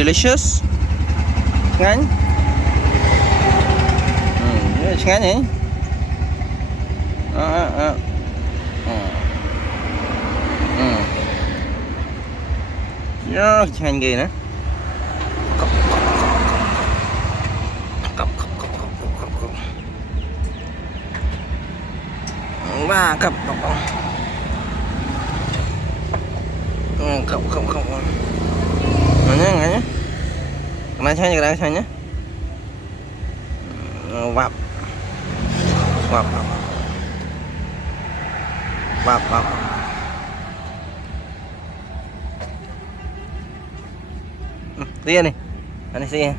delicious ngắn ngắn nhỉ nó ngắn gì nữa ba cặp không nhé nhé mana caranya kira caranya wap wap wap wap dia nih manis sih